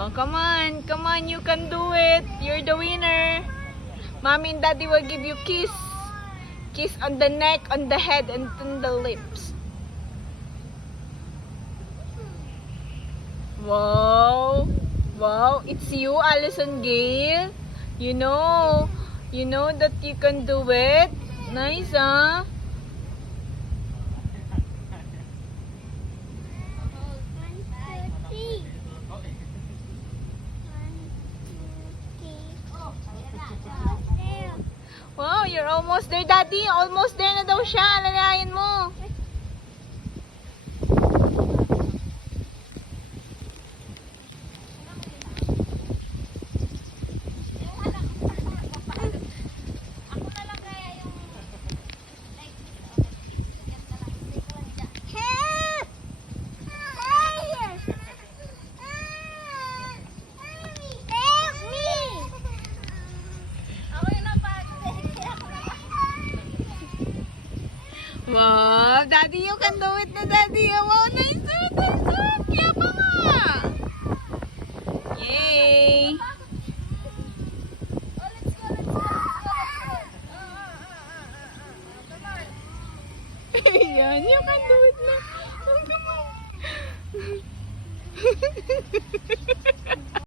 Oh, come on, you can do it. You're the winner. Mommy and Daddy will give you kiss. Kiss on the neck, on the head, and on the lips. Wow. Wow, it's you, Allison Gale. You know that you can do it. Nice, huh? Wow, you're almost there, Daddy. Almost there na daw siya. Lalayan mo. Wow, Daddy, you can do it na, Daddy. Wow, nice one, nice one. Kaya pa nga. Yay. Yan, you can do it na. Oh, come on.